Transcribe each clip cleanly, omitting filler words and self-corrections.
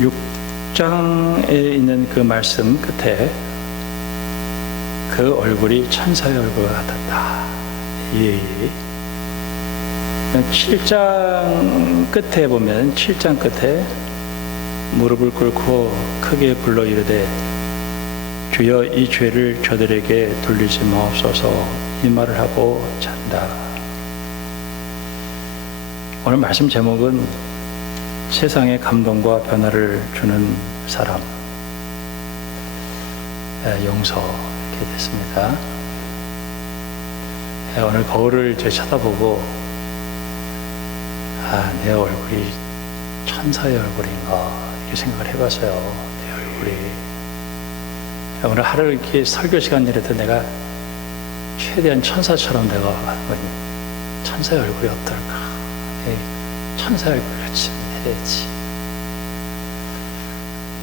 6장에 있는 그 말씀 끝에 그 얼굴이 천사의 얼굴 같았다. 이 7장 끝에 보면 7장 끝에 무릎을 꿇고 크게 불러 이르되 주여 이 죄를 저들에게 돌리지 마옵소서 이 말을 하고 잔다. 오늘 말씀 제목은 세상에 감동과 변화를 주는 사람, 용서 이렇게 됐습니다. 오늘 거울을 쳐다보고 내 얼굴이 천사의 얼굴인가 이렇게 생각을 해봤어요. 내 얼굴이 오늘 하루 이렇게 설교 시간이라도 내가 최대한 천사처럼 내가 천사의 얼굴이 어떨까? 천사의 얼굴 같이 해야지.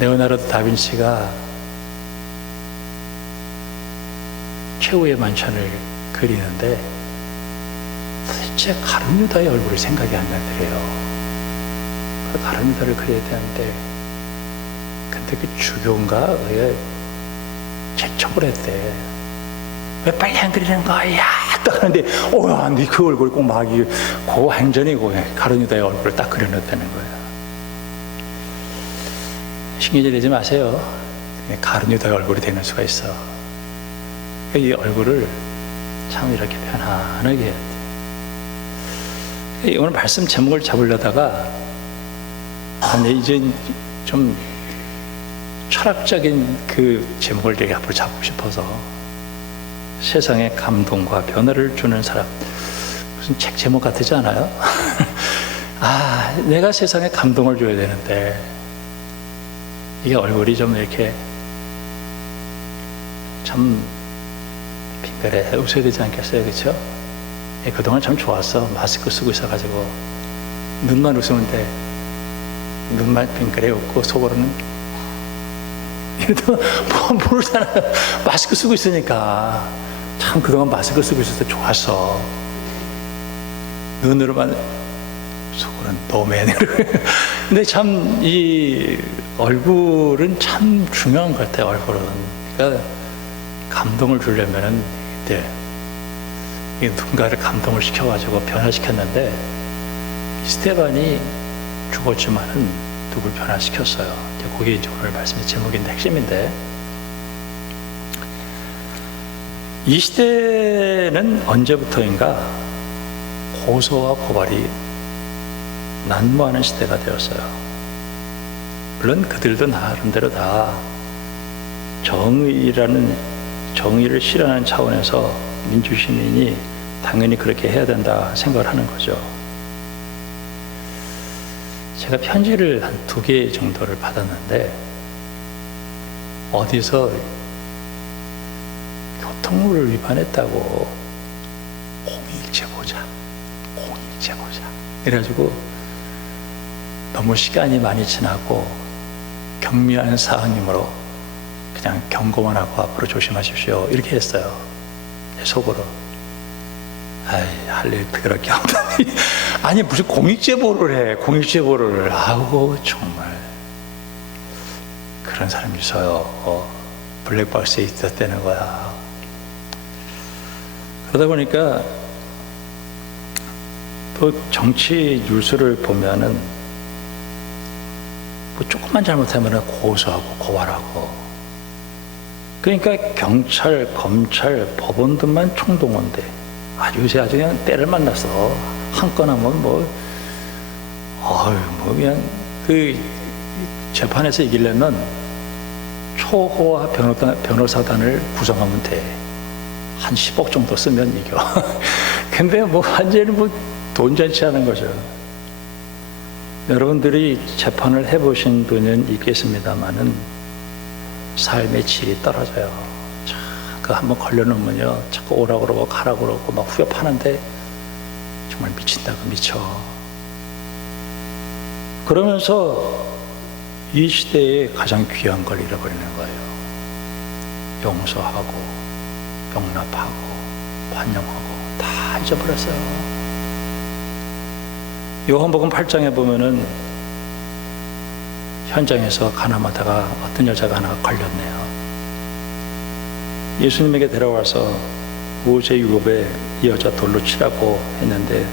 레오나르도 다빈치가 최후의 만찬을 그리는데 도대체 가룟유다의 얼굴이 생각이 안 나더래요. 가룟유다를 그려야 되는데 근데 그 주교인가 재촉을 했대. 왜 빨리 안 그리는 거야? 딱 하는데 네 그 얼굴이 꼭 막 그 완전히 가룟유다의 얼굴을 딱 그려놨다는 거예요. 신경질 내지 마세요. 가룟유다의 얼굴이 되는 수가 있어. 이 얼굴을 참 이렇게 편안하게 해야 돼. 오늘 말씀 제목을 잡으려다가 이제 좀 철학적인 그 제목을 되게 앞으로 잡고 싶어서 세상에 감동과 변화를 주는 사람, 무슨 책 제목 같지 않아요? 내가 세상에 감동을 줘야 되는데 이게 얼굴이 좀 이렇게 참 빙그레 웃어야 되지 않겠어요? 그렇죠? 그동안 참 좋았어. 마스크 쓰고 있어가지고 눈만 웃으면 돼. 눈만 빙그레 웃고 속으로는 이래도 모르잖아요. 마스크 쓰고 있으니까. 참 그동안 마스크 쓰고 있어서 좋았어. 눈으로만, 속으로는 노맨. 근데 참 이 얼굴은 참 중요한 것 같아요. 얼굴은. 그러니까 감동을 주려면은 누군가를 감동을 시켜가지고 변화시켰는데 스테반이 죽었지만은 누굴 변화시켰어요. 그게 이제 오늘 말씀의 제목인데 핵심인데, 이 시대는 언제부터인가 고소와 고발이 난무하는 시대가 되었어요. 물론 그들도 나름대로 다 정의를 실현하는 차원에서 민주시민이 당연히 그렇게 해야 된다 생각을 하는 거죠. 제가 편지를 한 2개 정도를 받았는데 어디서 교통법을 위반했다고 공익제보자 이래가지고 너무 시간이 많이 지나고 경미한 사항이므로 그냥 경고만 하고 앞으로 조심하십시오 이렇게 했어요. 속으로 할 일 그렇게 없다니. 아니 무슨 공익제보를 해. 공익제보를 하고 정말 그런 사람이 있어요. 블랙박스에 있었다는 거야. 그러다 보니까 또 정치 뉴스를 보면은 뭐 조금만 잘못하면 고소하고 고발하고, 그러니까 경찰, 검찰, 법원들만 총동원돼. 요새 아주 그냥 때를 만났어. 한 건 하면 그냥 그 재판에서 이기려면 초호화 변호사단을 구성하면 돼. 한 10억 정도 쓰면 이겨. 근데 완전히 돈잔치 하는 거죠. 여러분들이 재판을 해보신 분은 있겠습니다만은 삶의 질이 떨어져요. 한번 걸려놓으면요, 자꾸 오라고 그러고 가라고 그러고 막 후벼파는데 정말 미친다고 미쳐. 그러면서 이 시대에 가장 귀한 걸 잃어버리는 거예요. 용서하고 용납하고 환영하고 다 잊어버렸어요. 요한복음 8장에 보면은 현장에서 가늠하다가 어떤 여자가 하나 걸렸네요. 예수님에게 데려와서 모세율법에 이 여자 돌로 치라고 했는데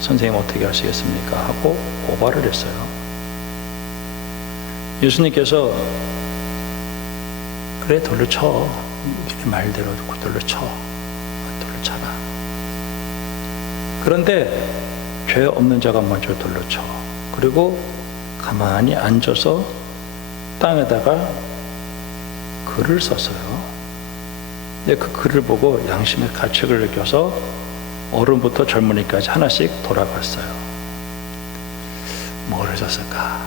선생님 어떻게 하시겠습니까? 하고 고발을 했어요. 예수님께서 그래 돌로 쳐, 이렇게 말대로 돌로 쳐, 돌로 쳐라. 그런데 죄 없는 자가 먼저 돌로 쳐. 그리고 가만히 앉아서 땅에다가 글을 썼어요. 근데 그 글을 보고 양심의 가책을 느껴서 어른부터 젊은이까지 하나씩 돌아봤어요. 뭘 썼을까?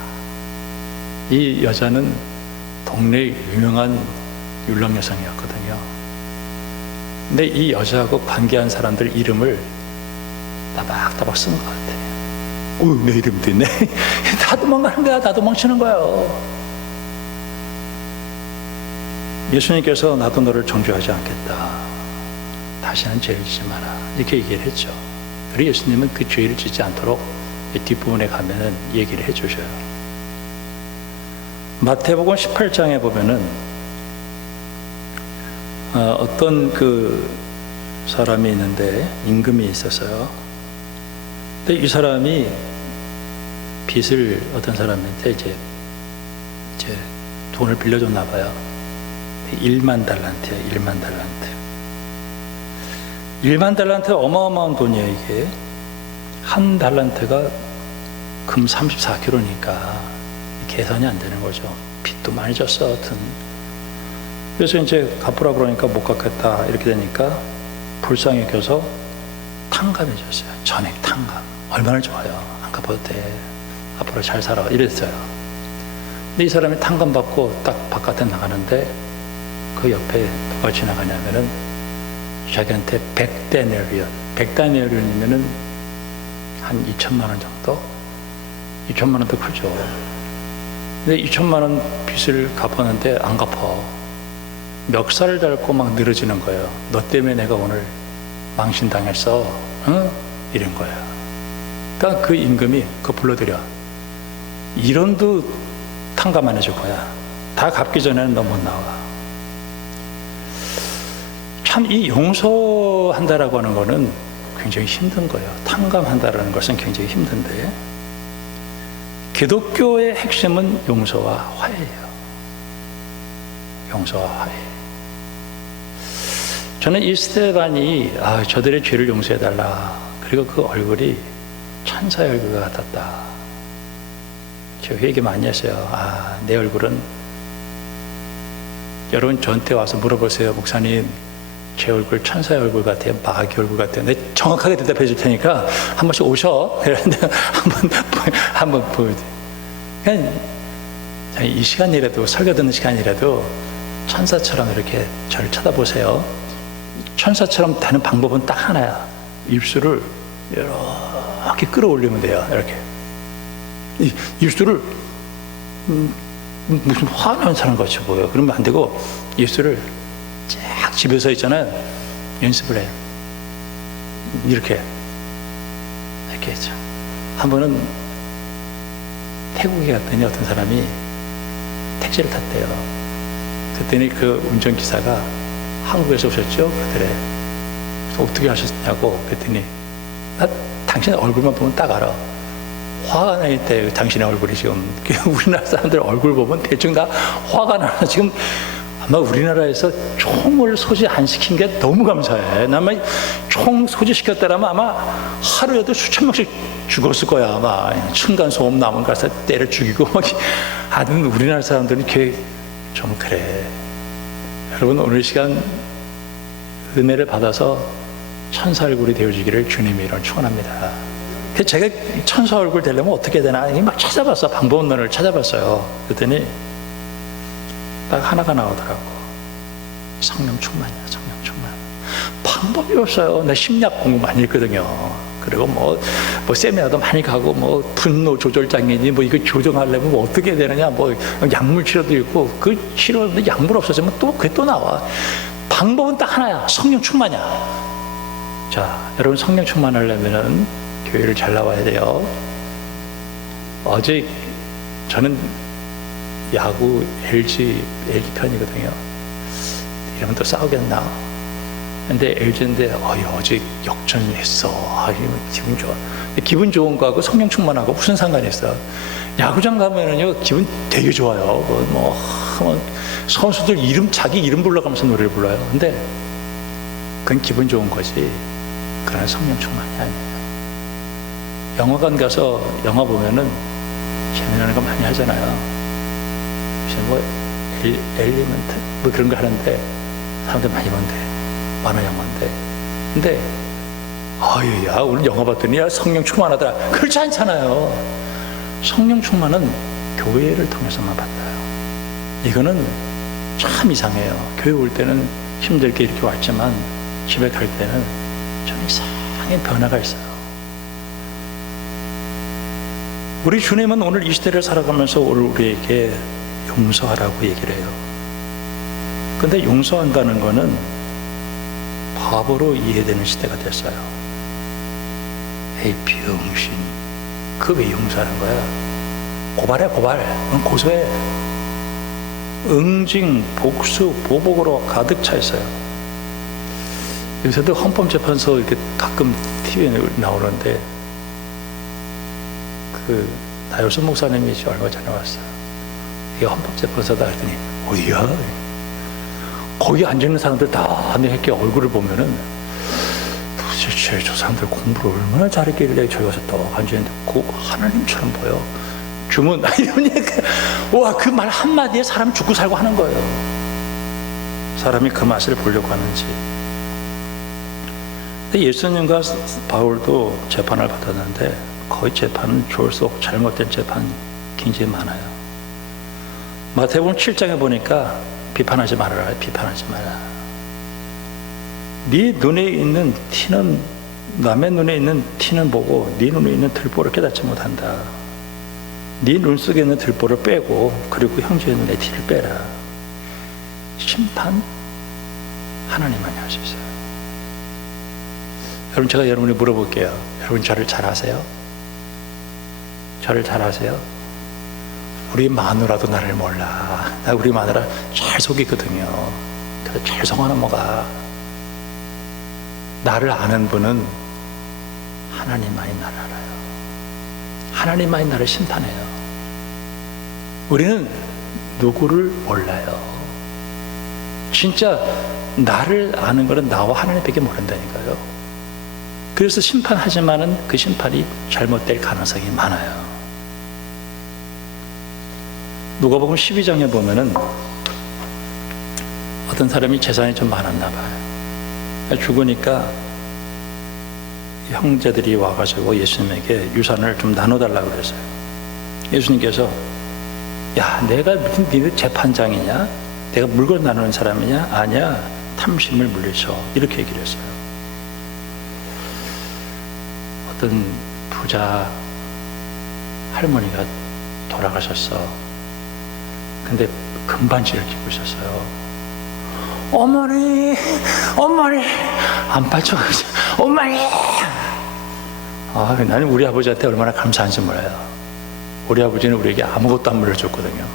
이 여자는 동네 유명한 율령 여성이었거든요. 근데 이 여자하고 관계한 사람들 이름을 따박따박 쓴 것 같아요. 내 이름도 있네. 다 도망가는 거야. 다 도망치는 거예요. 예수님께서 나도 너를 정죄하지 않겠다. 다시는 죄를 짓지 마라. 이렇게 얘기를 했죠. 그리고 예수님은 그 죄를 짓지 않도록 뒷부분에 가면은 얘기를 해주셔요. 마태복음 18장에 보면은 어떤 그 사람이 있는데 임금이 있었어요. 근데 이 사람이 빚을 어떤 사람한테 이제 돈을 빌려줬나 봐요. 1만 달란트야, 1만 달란트. 1만 달란트 어마어마한 돈이에요, 이게. 한 달란트가 금 34kg니까 계산이 안 되는 거죠. 빚도 많이 졌어, 하여튼. 그래서 이제 갚으라 그러니까 못 갚겠다, 이렇게 되니까 불쌍히 여겨서 탕감해 줬어요. 전액 탕감. 얼마나 좋아요. 안 갚아도 돼. 앞으로 잘 살아. 이랬어요. 근데 이 사람이 탕감 받고 딱 바깥에 나가는데 그 옆에 누가 지나가냐면은 자기한테 100데나리온, 100데나리온이면은 한 2천만 원 정도? 2천만 원도 크죠. 근데 2천만 원 빚을 갚았는데 안 갚아. 멱살을 달고 막 늘어지는 거예요. 너 때문에 내가 오늘 망신당했어. 응? 이런 거예요. 그러니까 그 임금이 그거 불러들여. 1원도 탕감 안 해줄 거야. 다 갚기 전에는 너 못 나와. 참 이 용서한다라고 하는 거는 굉장히 힘든 거예요. 탕감한다라는 것은 굉장히 힘든데 기독교의 핵심은 용서와 화해예요. 용서와 화해. 저는 이 스테반이 저들의 죄를 용서해달라. 그리고 그 얼굴이 천사의 얼굴 같았다. 제가 그 얘기 많이 했어요. 내 얼굴은 여러분 저한테 와서 물어보세요. 목사님 제 얼굴 천사의 얼굴 같아요? 마귀 얼굴 같아요? 내 정확하게 대답해 줄 테니까 한 번씩 오셔. 그런데 한번 보여줘. 그냥 이 시간이라도 설교 듣는 시간이라도 천사처럼 이렇게 저를 쳐다보세요. 천사처럼 되는 방법은 딱 하나야. 입술을 이렇게 끌어올리면 돼요. 이렇게 입술을 무슨 화나는 사람 같이 보여요. 그러면 안 되고 입술을 쫙 집에서 있잖아요. 연습을 해. 이렇게 했죠. 한 번은 태국에 갔더니 어떤 사람이 택시를 탔대요. 그랬더니 그 운전기사가 한국에서 오셨죠? 그랬더래. 어떻게 하셨냐고 그랬더니 당신 얼굴만 보면 딱 알아. 화가 나 있대. 당신의 얼굴이 지금 우리나라 사람들 얼굴 보면 대충 다 화가 나. 지금 아마 우리나라에서 총을 소지 안 시킨 게 너무 감사해. 아마 총 소지시켰다라면 아마 하루에도 수천 명씩 죽었을 거야. 아마 층간소음 나면 가서 때려 죽이고 하는 우리나라 사람들은 좀 그래. 여러분 오늘 시간 은혜를 받아서 천사 얼굴이 되어주기를 주님의 이름으로 축원합니다. 제가 천사 얼굴 되려면 어떻게 되나 막 찾아봤어. 방법론을 찾아봤어요. 그랬더니 딱 하나가 나오더라고. 성령 충만이야. 성령 충만. 방법이 없어요. 나 심리학 공부 많이 했거든요. 그리고 뭐 세미나도 많이 가고 분노 조절 장애니 이거 조정하려면 어떻게 해야 되느냐 약물 치료도 있고 그 치료는 약물 없어지면 또 그게 또 나와. 방법은 딱 하나야. 성령 충만이야. 자, 여러분 성령 충만하려면은 교회를 잘 나와야 돼요. 어제 저는 야구 LG 편이거든요. 이러면 또 싸우겠나? 근데 LG인데 어제 역전했어. 기분 좋아. 기분 좋은 거하고 성령 충만하고 무슨 상관이 있어? 야구장 가면은요 기분 되게 좋아요. 선수들 자기 이름 불러가면서 노래를 불러요. 근데 그건 기분 좋은 거지. 그런 성령 충만이 아니에요. 영화관 가서 영화 보면은 재미나는 거 많이 하잖아요. 무슨 엘리먼트 그런 거 하는데 사람들 많이 본대. 만화 영화인데. 근데 야 오늘 영화 봤더니 야 성령 충만하더라. 그렇지 않잖아요. 성령 충만은 교회를 통해서만 받아요. 이거는 참 이상해요. 교회 올 때는 힘들게 이렇게 왔지만 집에 갈 때는 좀 이상한 변화가 있어요. 우리 주님은 오늘 이 시대를 살아가면서 오늘 우리에게 용서하라고 얘기를 해요. 근데 용서한다는 거는 바보로 이해되는 시대가 됐어요. 에이 병신, 그 왜 용서하는 거야? 고발해 고발, 고소해. 응징, 복수, 보복으로 가득 차 있어요. 요새도 헌법재판소 이렇게 가끔 TV에 나오는데 나효선 목사님이 얼마 전에 왔어요. 이게 헌법재판소다 했더니 어디야? 거기 앉아있는 사람들 다 이렇게 얼굴을 보면은 도대체 저 사람들 공부를 얼마나 잘했길래 저기 와서 또 앉아있는데 하나님처럼 보여. 주문 와, 그 말 한마디에 사람이 죽고 살고 하는 거예요. 사람이 그 맛을 보려고 하는지. 근데 예수님과 바울도 재판을 받았는데 거의 재판은 졸속 잘못된 재판 굉장히 많아요. 마태복음 7장에 보니까 비판하지 말아라, 비판하지 마라. 네 눈에 있는 티는, 남의 눈에 있는 티는 보고 네 눈에 있는 들보를 깨닫지 못한다. 네 눈 속에 있는 들보를 빼고 그리고 형제의 눈에 티를 빼라. 심판 하나님만이 할 수 있어요. 여러분, 제가 여러분이 물어볼게요. 여러분 저를 잘 아세요? 저를 잘 아세요? 우리 마누라도 나를 몰라. 나 우리 마누라 잘 속이거든요. 그래서 잘 속아 넘어가. 나를 아는 분은 하나님만이 나를 알아요. 하나님만이 나를 심판해요. 우리는 누구를 몰라요. 진짜 나를 아는 것은 나와 하나님밖에 모른다니까요. 그래서 심판하지만은 그 심판이 잘못될 가능성이 많아요. 누가복음 12장에 보면은 어떤 사람이 재산이 좀 많았나 봐요. 죽으니까 형제들이 와가지고 예수님에게 유산을 좀 나눠달라고 그랬어요. 예수님께서 야, 내가 무슨 니네 재판장이냐? 내가 물건 나누는 사람이냐? 아니야, 탐심을 물리쳐. 이렇게 얘기를 했어요. 어떤 부자 할머니가 돌아가셨어. 근데 금반지를 끼고 있었어요. 어머니 안 빠져. 어머니. 나는 우리 아버지한테 얼마나 감사한지 몰라요. 우리 아버지는 우리에게 아무것도 안 물려줬거든요.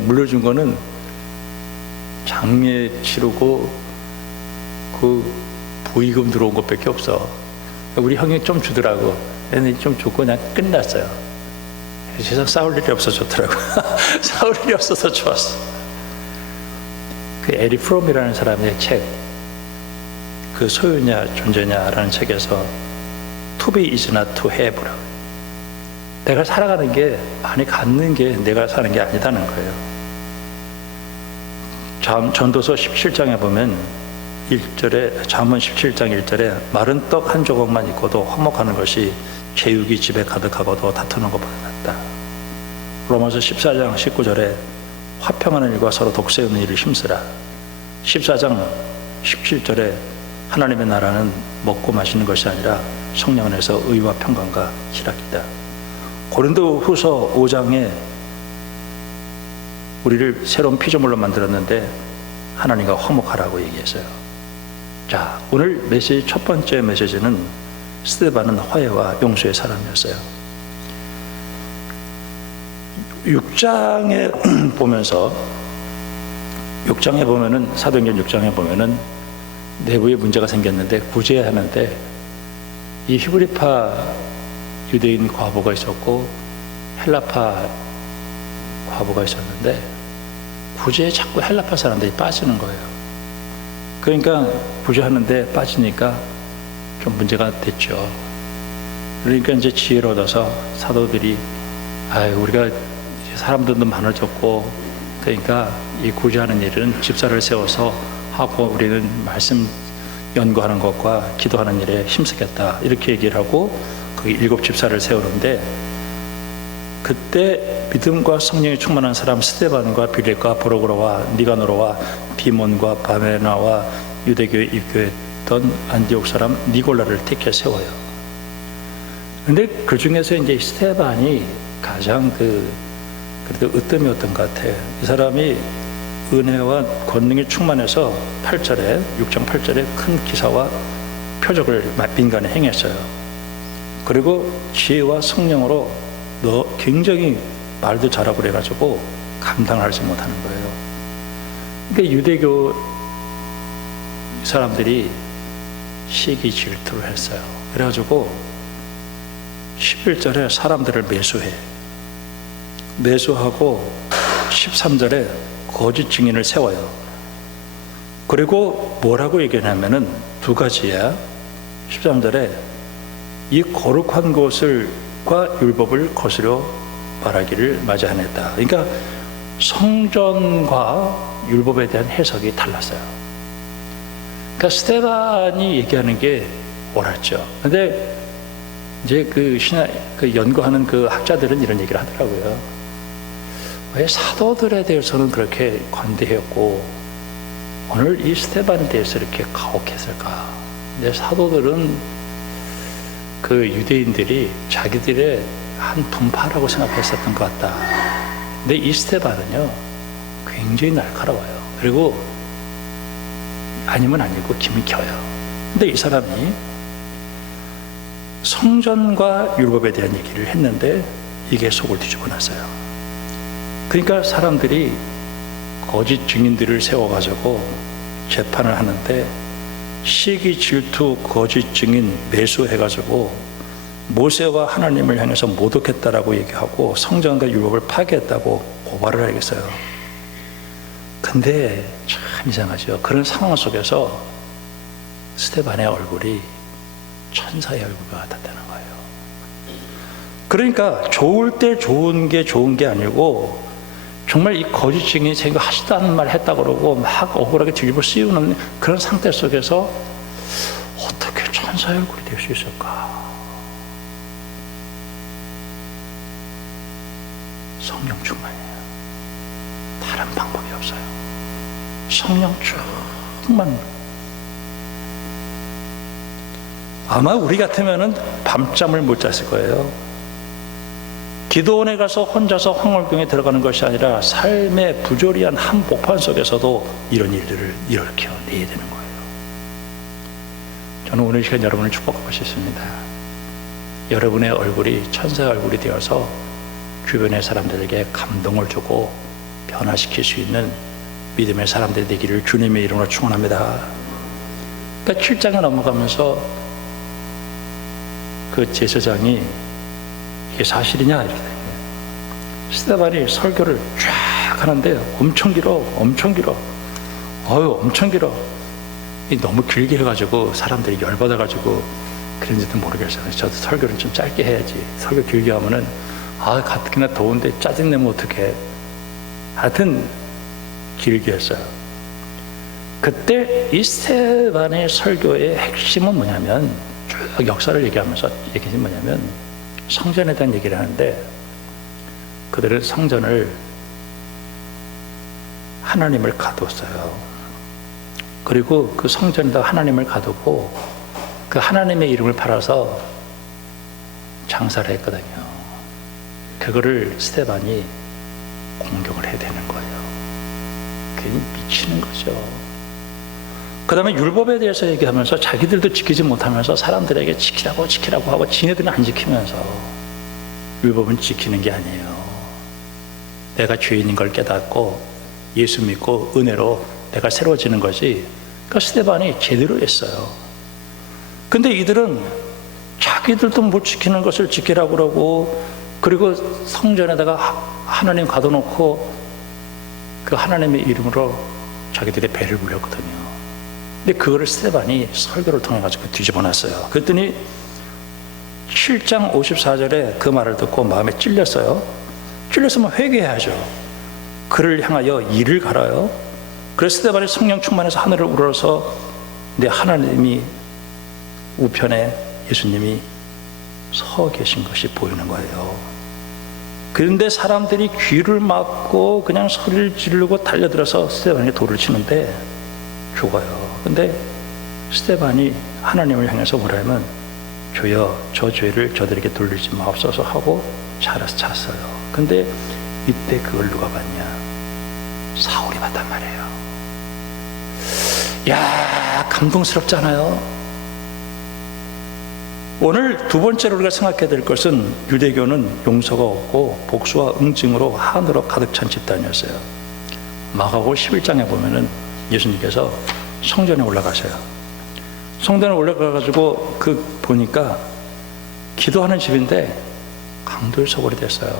물려준 거는 장례 치르고 그 부의금 들어온 것밖에 없어. 우리 형이 좀 주더라고. 얘는 좀 주고 그냥 끝났어요. 세상 싸울 일이 없어서 좋더라고. 싸울 일이 없어서 좋았어. 그 에리 프롬이라는 사람의 책, 그 소유냐 존재냐라는 책에서 To be is not to have라고. 내가 살아가는 게, 많이 갖는 게 내가 사는 게 아니다는 거예요. 전도서 17장에 보면 1절에, 잠언 17장 1절에 마른 떡 한 조각만 있고도 화목하는 것이 제육이 집에 가득하고도 다투는 것보다 낫다. 로마서 14장 19절에 화평하는 일과 서로 독세하는 일을 힘쓰라. 14장 17절에 하나님의 나라는 먹고 마시는 것이 아니라 성령 안에서 의와 평강과 희락이다. 고린도후서 5장에 우리를 새로운 피조물로 만들었는데 하나님과 화목하라고 얘기했어요. 자, 오늘 메시지 첫 번째 메시지는 스데반은 화해와 용서의 사람이었어요. 6장에 보면서 6장에 보면은 사도행전 6장에 보면은 내부에 문제가 생겼는데 구제하는데 이 히브리파 유대인 과부가 있었고 헬라파 과부가 있었는데 구제에 자꾸 헬라파 사람들이 빠지는 거예요. 그러니까 구제하는데 빠지니까 좀 문제가 됐죠. 그러니까 이제 지혜를 얻어서 사도들이 우리가 사람들도 많아졌고 그러니까 이 구제하는 일은 집사를 세워서 하고 우리는 말씀 연구하는 것과 기도하는 일에 힘쓰겠다 이렇게 얘기를 하고 거기 7 집사를 세우는데 그때 믿음과 성령이 충만한 사람 스데반과 빌립과 브로그로와 니가노로와 비몬과 바메나와 유대교에 입교했던 안디옥 사람 니골라를 택해 세워요. 근데 그 중에서 이제 스데반이 가장 그래도 으뜸이었던 것 같아요. 이 사람이 은혜와 권능이 충만해서 8절에 6장 8절에 큰 기사와 표적을 민간에 행했어요. 그리고 지혜와 성령으로 굉장히 말도 잘하고 그래가지고 감당하지 못하는 거예요. 그러니까 유대교 사람들이 시기 질투를 했어요. 그래가지고 11절에 사람들을 매수하고 13절에 거짓 증인을 세워요. 그리고 뭐라고 얘기하냐면은 2가지야. 13절에 이 거룩한 것을과 율법을 거스려 말하기를 맞이하냈다. 그러니까 성전과 율법에 대한 해석이 달랐어요. 그러니까 스데반이 얘기하는 게 옳았죠. 근데 이제 그 연구하는 그 학자들은 이런 얘기를 하더라고요. 왜 사도들에 대해서는 그렇게 관대했고 오늘 이 스데반에 대해서 이렇게 가혹했을까? 근데 사도들은 그 유대인들이 자기들의 한 분파라고 생각했었던 것 같다. 근데 이 스데반은요 굉장히 날카로워요. 그리고 아니면 아니고 김이 켜요. 근데 이 사람이 성전과 율법에 대한 얘기를 했는데 이게 속을 뒤집어 놨어요. 그러니까 사람들이 거짓 증인들을 세워가지고 재판을 하는데 시기 질투 거짓 증인 매수해가지고 모세와 하나님을 향해서 모독했다라고 얘기하고 성전과 율법을 파괴했다고 고발을 하겠어요. 근데 참 이상하죠. 그런 상황 속에서 스데반의 얼굴이 천사의 얼굴 같았다는 거예요. 그러니까 좋을 때 좋은 게 아니고 정말 이 거짓 증인이 자기가 하지도 않은 말 했다 그러고 막 억울하게 뒤집어 씌우는 그런 상태 속에서 어떻게 천사의 얼굴이 될 수 있을까? 성령 충만이에요. 다른 방법이 없어요. 성령 충만. 아마 우리 같으면은 밤잠을 못 잤을 거예요. 기도원에 가서 혼자서 황홀경에 들어가는 것이 아니라 삶의 부조리한 한복판 속에서도 이런 일들을 일으켜내야 되는 거예요. 저는 오늘 이 시간 여러분을 축복하고 싶습니다. 여러분의 얼굴이 천사의 얼굴이 되어서 주변의 사람들에게 감동을 주고 변화시킬 수 있는 믿음의 사람들이 되기를 주님의 이름으로 축원합니다. 그러니까 7장에 넘어가면서 그 제사장이 이게 사실이냐 이렇게 스데반이 설교를 쫙 하는데 엄청 길어. 너무 길게 해가지고 사람들이 열받아가지고 그런지도 모르겠어요. 저도 설교를 좀 짧게 해야지. 설교 길게 하면은 가뜩이나 더운데 짜증내면 어떡해. 하여튼 길게 했어요. 그때 이 스데반의 설교의 핵심은 뭐냐면 쭉 역사를 얘기하면서 얘기는 뭐냐면 성전에 대한 얘기를 하는데 그들은 성전을 하나님을 가뒀어요. 그리고 그 성전에다 하나님을 가두고 그 하나님의 이름을 팔아서 장사를 했거든요. 그거를 스데반이 공격을 해야 되는 거예요. 그게 미치는 거죠. 그 다음에 율법에 대해서 얘기하면서 자기들도 지키지 못하면서 사람들에게 지키라고 하고 지네들은 안 지키면서 율법은 지키는 게 아니에요. 내가 죄인인 걸 깨닫고 예수 믿고 은혜로 내가 새로워지는 거지. 그러니까 스데반이 제대로 했어요. 근데 이들은 자기들도 못 지키는 것을 지키라고 그러고, 그리고 성전에다가 하나님 가둬놓고 그 하나님의 이름으로 자기들의 배를 불렸거든요. 근데 그거를 스데반이 설교를 통해 가지고 뒤집어 놨어요. 그랬더니 7장 54절에 그 말을 듣고 마음에 찔렸어요. 찔렸으면 회개해야죠. 그를 향하여 이를 갈아요. 그래서 스데반이 성령 충만해서 하늘을 우러러서 내 하나님이 우편에 예수님이 서 계신 것이 보이는 거예요. 그런데 사람들이 귀를 막고 그냥 소리를 지르고 달려들어서 스데반에게 돌을 치는데 죽어요. 근데 스데반이 하나님을 향해서 뭐라면 주여 저 죄를 저들에게 돌리지 마옵소서 하고 잘라서 찼어요. 근데 이때 그걸 누가 봤냐? 사울이 봤단 말이에요. 야, 감동스럽잖아요. 오늘 두 번째로 우리가 생각해야 될 것은 유대교는 용서가 없고 복수와 응징으로 한으로 가득 찬 집단이었어요. 마가복음 11장에 보면은 예수님께서 성전에 올라가셔요. 성전에 올라가가지고 보니까 기도하는 집인데 강도의 소굴이 됐어요.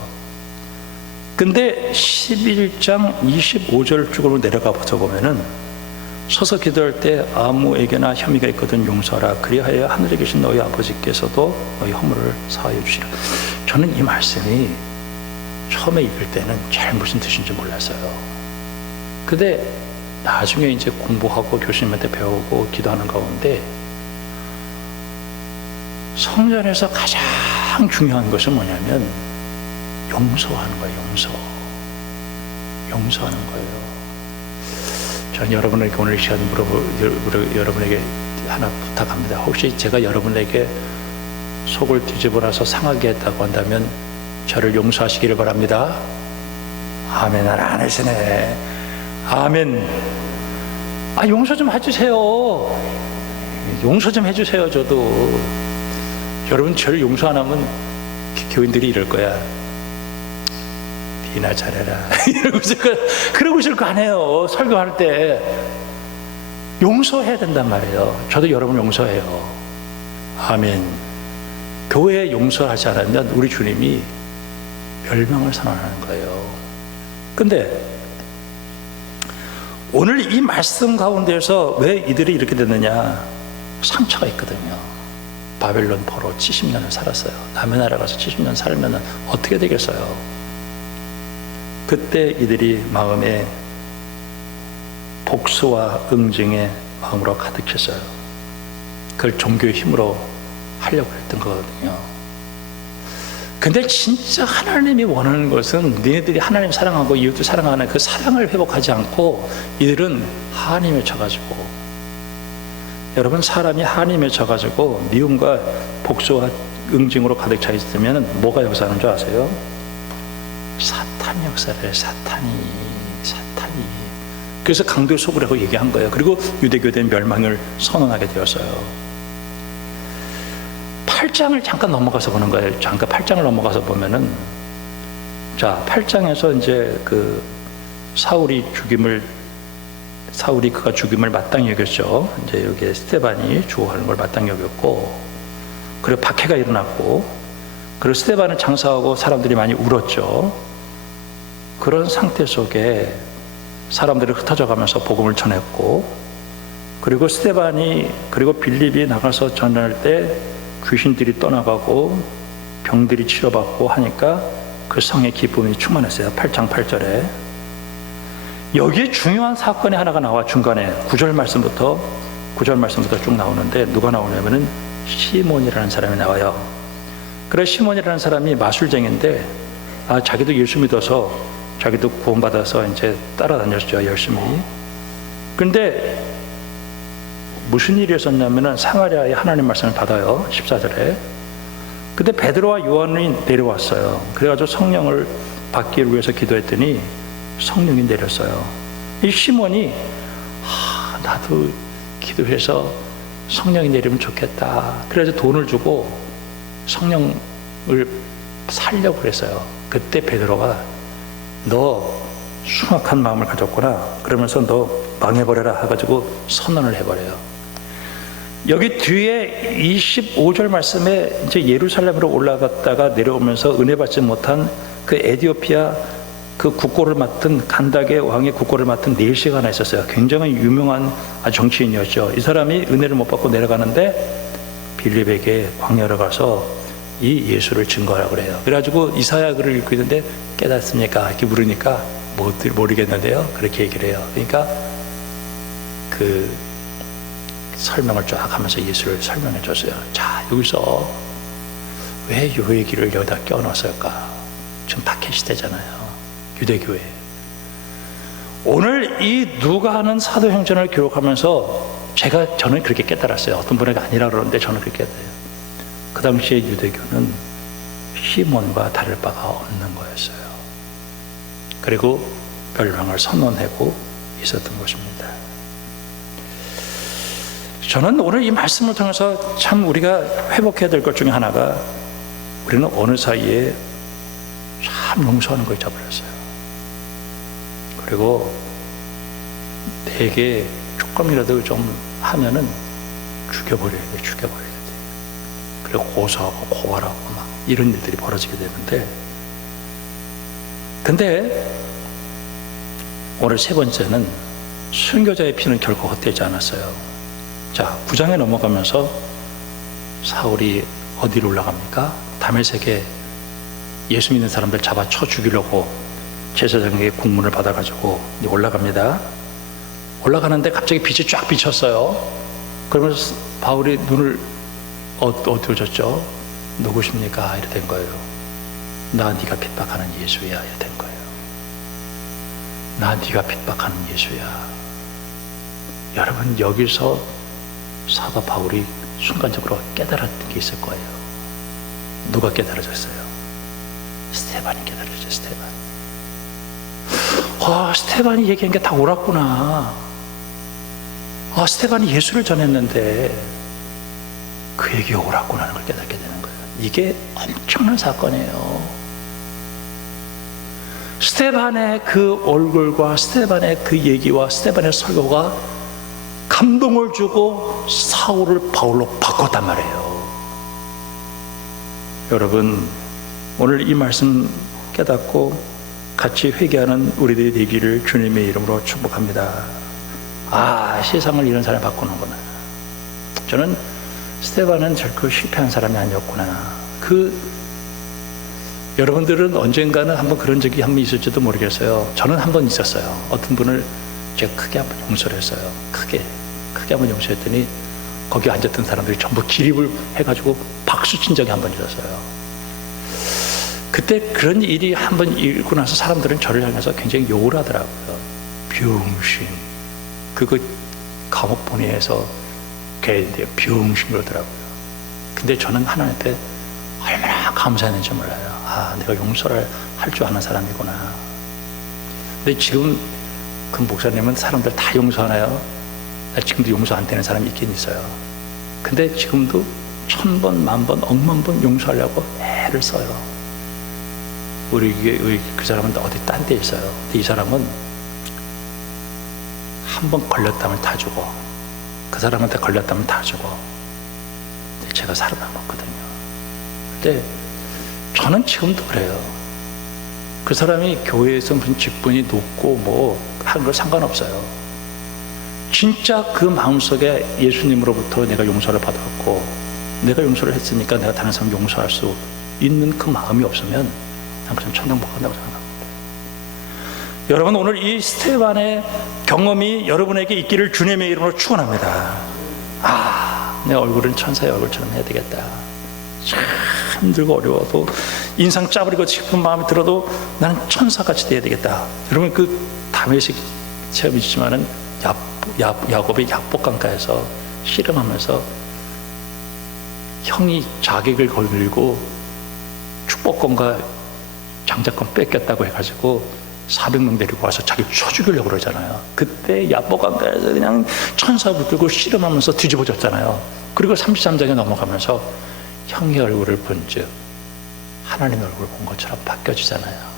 근데 11장 25절 쪽으로 내려가서 보면은 서서 기도할 때 아무에게나 혐의가 있거든 용서하라. 그리하여 하늘에 계신 너희 아버지께서도 너희 허물을 사하여 주시라. 저는 이 말씀이 처음에 읽을 때는 잘 무슨 뜻인지 몰랐어요. 근데 나중에 이제 공부하고 교수님한테 배우고 기도하는 가운데 성전에서 가장 중요한 것은 뭐냐면 용서하는 거예요. 용서하는 거예요. 저는 여러분에게 오늘 이 시간 여러분에게 하나 부탁합니다. 혹시 제가 여러분에게 속을 뒤집어놔서 상하게 했다고 한다면 저를 용서하시기를 바랍니다. 아멘. 안 하시네. 아멘. 용서 좀 해주세요. 용서 좀 해주세요. 저도. 여러분 저를 용서 안 하면 교인들이 이럴 거야. 니나 잘해라. 그러고 있을 거 아니에요. 설교할 때 용서해야 된단 말이에요. 저도 여러분 용서해요. 아멘. 교회에 용서하지 않으면 우리 주님이 멸망을 선언하는 거예요. 근데 오늘 이 말씀 가운데서 왜 이들이 이렇게 됐느냐? 상처가 있거든요. 바벨론 포로 70년을 살았어요. 남의 나라 가서 70년 살면 어떻게 되겠어요? 그때 이들이 마음에 복수와 응징의 마음으로 가득했어요. 그걸 종교의 힘으로 하려고 했던 거거든요. 근데 진짜 하나님이 원하는 것은 너희들이 하나님 사랑하고 이웃을 사랑하는 그 사랑을 회복하지 않고 이들은 한임에 져가지고, 여러분 사람이 한임에 져가지고 미움과 복수와 응징으로 가득 차 있으면 뭐가 역사하는 줄 아세요? 사탄이 역사를 해요. 사탄이. 그래서 강도의 소굴이라고 얘기한 거예요. 그리고 유대교된 멸망을 선언하게 되었어요. 8장을 잠깐 넘어가서 보는 거예요. 잠깐 8장을 넘어가서 보면은, 자, 8장에서 이제 사울이 그가 죽임을 마땅히 여겼죠. 이제 여기에 스데반이 주호하는 걸 마땅히 여겼고, 그리고 박해가 일어났고, 그리고 스데반을 장사하고 사람들이 많이 울었죠. 그런 상태 속에 사람들이 흩어져 가면서 복음을 전했고, 그리고 스데반이 그리고 빌립이 나가서 전할 때 귀신들이 떠나가고 병들이 치료받고 하니까 그 성의 기쁨이 충만했어요. 8장 8절에. 여기에 중요한 사건이 하나가 나와. 중간에 9절 말씀부터 쭉 나오는데 누가 나오냐면은 시몬이라는 사람이 나와요. 그래, 시몬이라는 사람이 마술쟁인데 자기도 예수 믿어서 자기도 구원받아서 이제 따라다녔죠, 열심히. 근데 무슨 일이 있었냐면은 사마리아에 하나님 말씀을 받아요. 14절에. 근데 베드로와 요한이 내려왔어요. 그래가지고 성령을 받기 위해서 기도했더니 성령이 내렸어요. 이 시몬이 나도 기도해서 성령이 내리면 좋겠다. 그래서 돈을 주고 성령을 살려고 그랬어요. 그때 베드로가 너 숭악한 마음을 가졌구나. 그러면서 너 망해버려라 해가지고 선언을 해버려요. 여기 뒤에 25절 말씀에 이제 예루살렘으로 올라갔다가 내려오면서 은혜 받지 못한 그 에디오피아 그 국고를 맡은 간닥의 왕의 국고를 맡은 닐시가 하나 있었어요. 굉장히 유명한 정치인이었죠. 이 사람이 은혜를 못 받고 내려가는데 빌립에게 광야로 가서 이 예수를 증거하라고 그래요. 그래가지고 이사야 글을 읽고 있는데 깨닫습니까? 이렇게 물으니까 모르겠는데요. 그렇게 얘기를 해요. 그러니까 그 설명을 쫙 하면서 예수를 설명해 줬어요. 자, 여기서 왜 요 얘기를 여기다 껴넣었을까? 지금 박해 시대잖아요. 유대교회. 오늘 이 누가 하는 사도행전을 기록하면서 저는 그렇게 깨달았어요. 어떤 분에게 아니라 그러는데 저는 그렇게 깨달아요. 그 당시에 유대교는 시몬과 다를 바가 없는 거였어요. 그리고 멸망을 선언하고 있었던 것입니다. 저는 오늘 이 말씀을 통해서 참 우리가 회복해야 될 것 중에 하나가 우리는 어느 사이에 참 용서하는 걸 잊어버렸어요. 그리고 내게 조금이라도 좀 하면은 죽여버려야 돼. 그리고 고소하고 고발하고 막 이런 일들이 벌어지게 되는데, 근데 오늘 세 번째는 순교자의 피는 결코 헛되지 않았어요. 자, 9장에 넘어가면서 사울이 어디로 올라갑니까? 다메섹에 예수 믿는 사람들 잡아 쳐 죽이려고 제사장에게 국문을 받아가지고 올라갑니다. 올라가는데 갑자기 빛이 쫙 비쳤어요. 그러면서 바울이 눈을 어디로 졌죠? 누구십니까? 이렇게 된 거예요. 나 네가 핍박하는 예수야. 이렇게 된 거예요. 나 네가 핍박하는 예수야. 여러분, 여기서 사도 바울이 순간적으로 깨달았던 게 있을 거예요. 누가 깨달아졌어요? 스테반이 깨달아졌어요. 스테반이 얘기한 게 다 옳았구나. 스테반이 예수를 전했는데 그 얘기가 옳았구나 하는 걸 깨닫게 되는 거예요. 이게 엄청난 사건이에요. 스테반의 그 얼굴과 스테반의 그 얘기와 스테반의 설교가 감동을 주고 사울을 바울로 바꿨단 말이에요. 여러분, 오늘 이 말씀 깨닫고 같이 회개하는 우리들이 되기를 주님의 이름으로 축복합니다. 세상을 이런 사람이 바꾸는구나. 저는 스테반은 결코 실패한 사람이 아니었구나. 여러분들은 언젠가는 한번 그런 적이 한번 있을지도 모르겠어요. 저는 한번 있었어요. 어떤 분을 제가 크게 한번 용서를 했어요. 크게 한번 용서했더니 거기 앉았던 사람들이 전부 기립을 해가지고 박수 친 적이 한번 있었어요. 그때 그런 일이 한번 일고 나서 사람들은 저를 향해서 굉장히 욕을 하더라고요. 병신. 그거 감옥 보내서 걔인데요. 병신 그러더라고요. 근데 저는 하나님한테 얼마나 감사했는지 몰라요. 내가 용서를 할 줄 아는 사람이구나. 근데 지금 그 목사님은 사람들 다 용서하나요? 나 지금도 용서 안 되는 사람이 있긴 있어요. 근데 지금도 1000번, 10,000번, 10,000번 용서하려고 애를 써요. 그 사람은 어디 딴 데 있어요. 근데 이 사람은 한번 걸렸다면 다 죽어. 그 사람한테 걸렸다면 다 죽어. 근데 제가 살아남았거든요. 근데 저는 지금도 그래요. 그 사람이 교회에서 무슨 직분이 높고 뭐 한 거 상관없어요. 진짜 그 마음속에 예수님으로부터 내가 용서를 받았고 내가 용서를 했으니까 내가 다른 사람 용서할 수 있는 그 마음이 없으면 난 그냥 천당 못 간다고 생각합니다. 여러분, 오늘 이 스테반의 경험이 여러분에게 있기를 주님의 이름으로 축원합니다. 내 얼굴은 천사의 얼굴처럼 해야 되겠다. 참 힘들고 어려워도 인상 짜버리고 싶은 마음이 들어도 나는 천사같이 돼야 되겠다. 여러분, 그 다메섹 체험이 있지만은 야곱이 약복강가에서 씨름하면서 형이 자객을 걸고 축복권과 장자권 뺏겼다고 해가지고 400명 데리고 와서 자기 쳐 죽이려고 그러잖아요. 그때 야복강가에서 그냥 천사 붙들고 씨름하면서 뒤집어졌잖아요. 그리고 33장에 넘어가면서 형의 얼굴을 본즉 하나님의 얼굴을 본 것처럼 바뀌어지잖아요.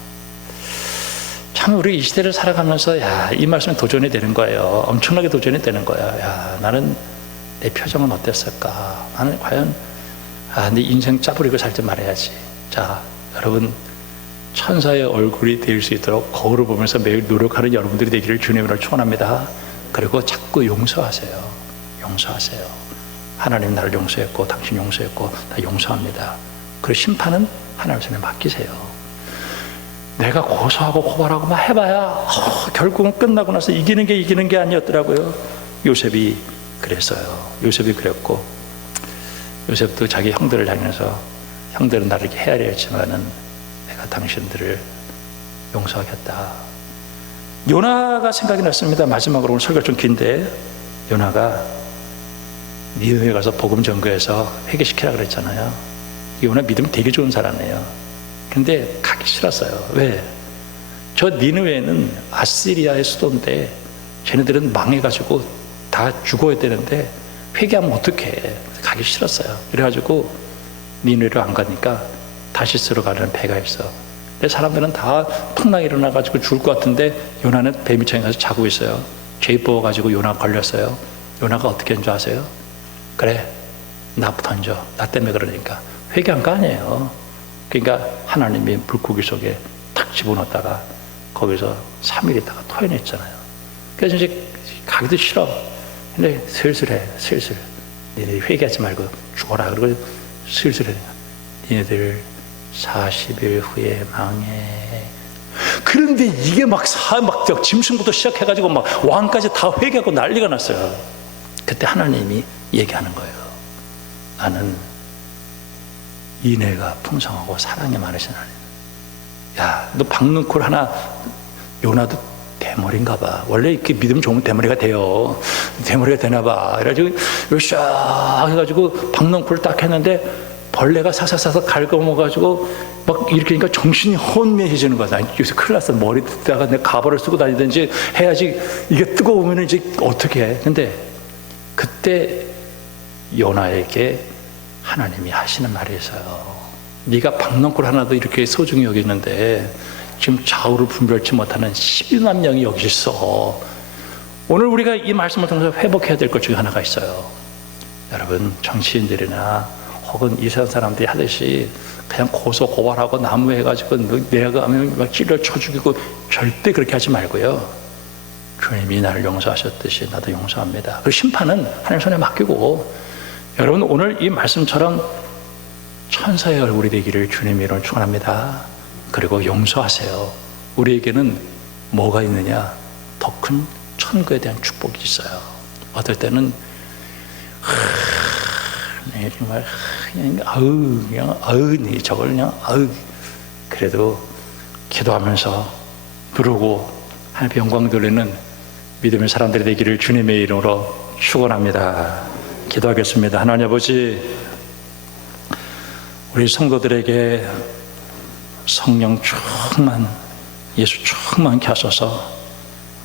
참 우리 이 시대를 살아가면서 이 말씀이 도전이 되는 거예요. 엄청나게 도전이 되는 거야. 나는 내 표정은 어땠을까? 나는 과연 내 인생 짜부리고 살지 말아야지. 자, 여러분, 천사의 얼굴이 될 수 있도록 거울을 보면서 매일 노력하는 여러분들이 되기를 주님으로 축원합니다. 그리고 자꾸 용서하세요. 용서하세요. 하나님 나를 용서했고 당신 용서했고 다 용서합니다. 그리고 심판은 하나님 손에 맡기세요. 내가 고소하고 고발하고 막 해봐야 결국은 끝나고 나서 이기는 게 아니었더라고요. 요셉이 그랬어요. 요셉이 그랬고, 요셉도 자기 형들을 향해서 형들은 나를 이렇게 헤아려 했지만은 내가 당신들을 용서하겠다. 요나가 생각이 났습니다. 마지막으로 오늘 설교가 좀 긴데, 요나가 니느웨 가서 복음 전거해서 회개시키라 그랬잖아요. 요나 믿음 되게 좋은 사람이에요. 근데 가기 싫었어요. 왜? 저 니느웨는 아시리아의 수도인데 쟤네들은 망해가지고 다 죽어야 되는데 회개하면 어떡해. 가기 싫었어요. 그래가지고 니느웨로 안 가니까 다시스로 가는 배가 있어. 근데 사람들은 다 풍랑이 일어나가지고 죽을 것 같은데 요나는 배 밑에 가서 자고 있어요. 죄 뽑아가지고 요나 걸렸어요. 요나가 어떻게 한 줄 아세요? 그래, 나 던져. 나 때문에 그러니까. 회개한 거 아니에요. 그러니까 하나님이 물고기 속에 탁 집어넣었다가 거기서 3일 있다가 토해냈잖아요. 그래서 이제 가기도 싫어. 근데 슬슬해. 니네들 회개하지 말고 죽어라. 그리고 슬슬해. 니네들 40일 후에 망해. 그런데 이게 막 짐승부터 시작해가지고 막 왕까지 다 회개하고 난리가 났어요. 그때 하나님이 얘기하는 거예요. 나는 인애가 풍성하고 사랑이 많으신 하나님. 야, 너 박능콜 하나, 요나도 대머리인가 봐. 원래 이렇게 믿음 좋으면 대머리가 돼요. 대머리가 되나 봐. 그래가지고 쫙 해가지고 박능콜 딱 했는데 벌레가 사사사사 갉아먹어가지고 막 이렇게 하니까 정신이 혼미해지는 거야. 요새 큰일 났어. 머리에다가 내가 가발을 쓰고 다니든지 해야지. 이게 뜨거우면 이제 어떻게 해. 근데 그때 요나에게 하나님이 하시는 말이 있어요. 네가 박넝쿨 하나도 이렇게 소중히 여기는데 지금 좌우를 분별치 못하는 12만 명이 여기 있어. 오늘 우리가 이 말씀을 통해서 회복해야 될 것 중에 하나가 있어요. 여러분, 정치인들이나 혹은 이 세상 사람들이 하듯이 그냥 고소 고발하고 나무해가지고 내가 하면 막 찔러 쳐 죽이고 절대 그렇게 하지 말고요. 주님이 나를 용서하셨듯이 나도 용서합니다. 그 심판은 하나님 손에 맡기고, 여러분 오늘 이 말씀처럼 천사의 얼굴이 되기를 주님의 이름으로 축원합니다. 그리고 용서하세요. 우리에게는 뭐가 있느냐? 더 큰 천국에 대한 축복이 있어요. 어떨 때는 정말 그냥 저걸 그냥 그래도 기도하면서 누르고 하나님의 영광 돌리는 믿음의 사람들이 되기를 주님의 이름으로 축원합니다. 기도하겠습니다. 하나님 아버지, 우리 성도들에게 성령 충만, 예수 충만케 하소서.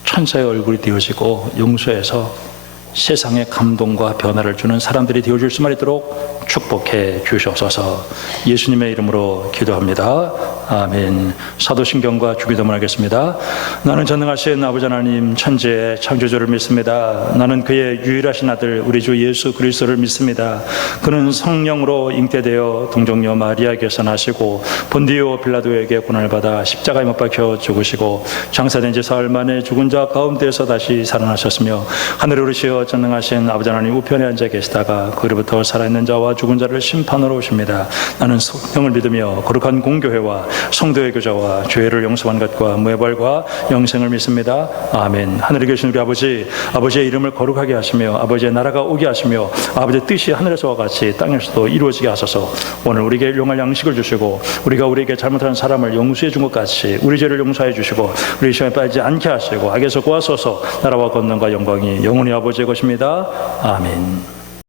천사의 얼굴이 되어지고 용서해서 세상에 감동과 변화를 주는 사람들이 되어줄 수만 있도록 축복해 주시옵소서. 예수님의 이름으로 기도합니다. 아멘. 사도신경과 주기도문 하겠습니다. 나는 전능하신 아버지 하나님 천지의 창조주를 믿습니다. 나는 그의 유일하신 아들 우리 주 예수 그리스도를 믿습니다. 그는 성령으로 잉태되어 동정녀 마리아에게서 나시고 본디오 빌라도에게 고난을 받아 십자가에 못 박혀 죽으시고 장사된 지 사흘 만에 죽은 자 가운데서 다시 살아나셨으며 하늘에 오르시어 전능하신 아버지 하나님 우편에 앉아 계시다가 그로부터 살아있는 자와 죽은 자를 심판하러 오십니다. 나는 성령을 믿으며 거룩한 공교회와 성도의 교제와 죄를 용서한 것과 무해벌과 영생을 믿습니다. 아멘. 하늘에 계신 우리 아버지, 아버지의 이름을 거룩하게 하시며 아버지의 나라가 오게 하시며 아버지의 뜻이 하늘에서와 같이 땅에서도 이루어지게 하소서. 오늘 우리에게 일용할 양식을 주시고 우리가 우리에게 잘못한 사람을 용서해 준 것 같이 우리 죄를 용서해 주시고 우리 시험에 빠지지 않게 하시고 악에서 구하소서. 나라와 권능과 영광이 영원히 아버지의 것입니다. 아멘.